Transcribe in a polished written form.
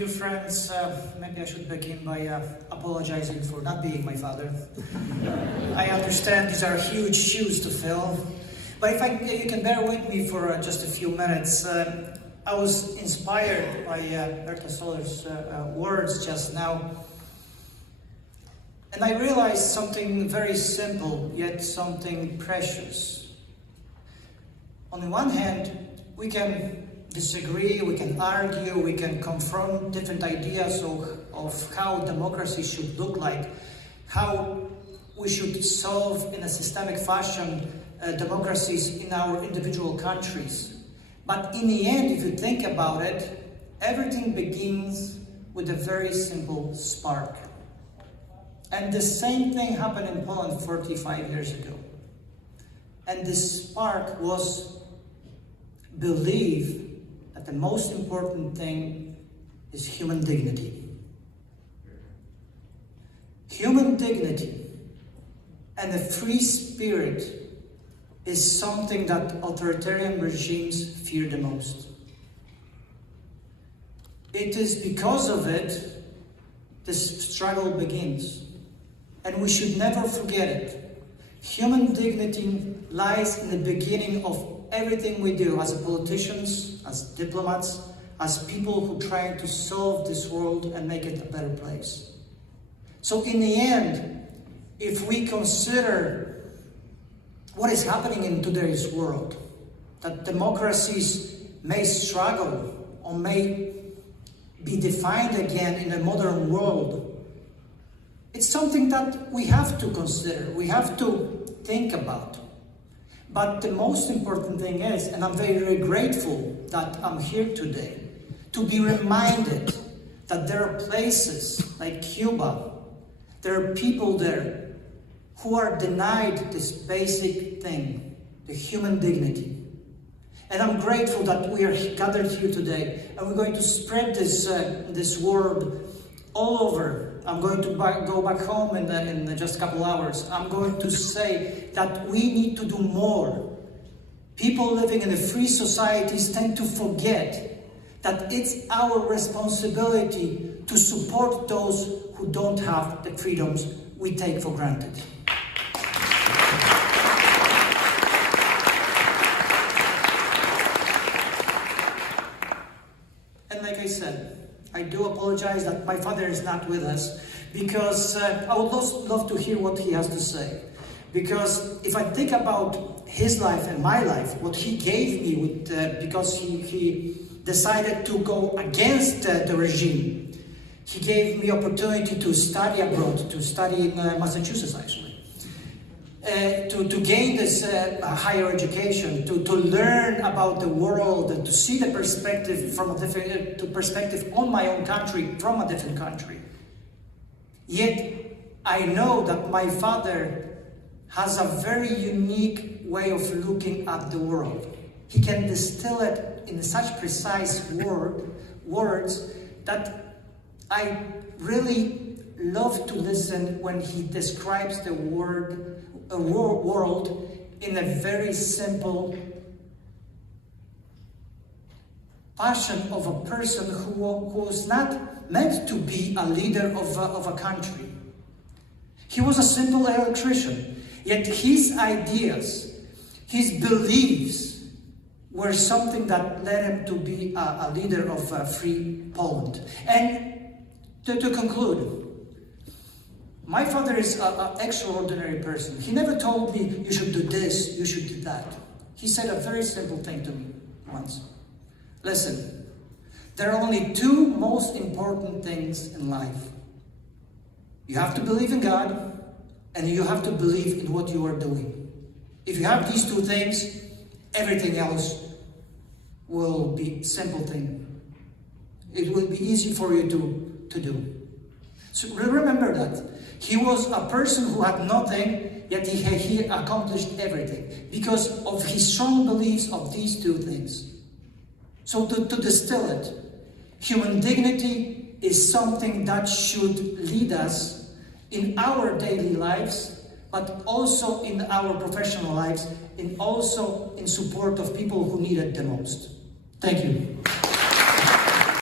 Dear friends, maybe I should begin by apologizing for not being my father. I understand these are huge shoes to fill, but if you can bear with me for just a few minutes. I was inspired by Berta Soler's words just now, and I realized something very simple, yet something precious. On the one hand, we can disagree, we can argue, we can confront different ideas of how democracy should look like, how we should solve in a systemic fashion democracies in our individual countries. But in the end, if you think about it, everything begins with a very simple spark. And the same thing happened in Poland 45 years ago. And this spark was belief that the most important thing is human dignity. Human dignity and a free spirit is something that authoritarian regimes fear the most. It is because of it this struggle begins. And we should never forget it. Human dignity lies in the beginning of everything we do as politicians, as diplomats, as people who try to solve this world and make it a better place. So in the end, if we consider what is happening in today's world, that democracies may struggle or may be defined again in a modern world, it's something that we have to consider, we have to think about. But the most important thing is, and I'm very, very grateful that I'm here today, to be reminded that there are places like Cuba, there are people there who are denied this basic thing, the human dignity. And I'm grateful that we are gathered here today, and we're going to spread this word all over. I'm going to go back home in just a couple hours. I'm going to say that we need to do more. People living in free societies tend to forget that it's our responsibility to support those who don't have the freedoms we take for granted. And like I said, I do apologize that my father is not with us, because I would love to hear what he has to say. Because if I think about his life and my life, what he gave me because he decided to go against the regime, he gave me opportunity to study abroad, to study in Massachusetts actually. To gain this higher education, to learn about the world, and to see the perspective from a different perspective on my own country from a different country. Yet I know that my father has a very unique way of looking at the world. He can distill it in such precise words that I really love to listen when he describes the world in a very simple fashion of a person who was not meant to be a leader of a country. He was a simple electrician, yet his ideas, his beliefs were something that led him to be a leader of free Poland. And to conclude, my father is an extraordinary person. He never told me, you should do this, you should do that. He said a very simple thing to me once. Listen, there are only two most important things in life. You have to believe in God, and you have to believe in what you are doing. If you have these two things, everything else will be simple thing. It will be easy for you to do. So remember that. He was a person who had nothing, yet he accomplished everything because of his strong beliefs of these two things. So to distill it, human dignity is something that should lead us in our daily lives, but also in our professional lives, and also in support of people who need it the most. Thank you.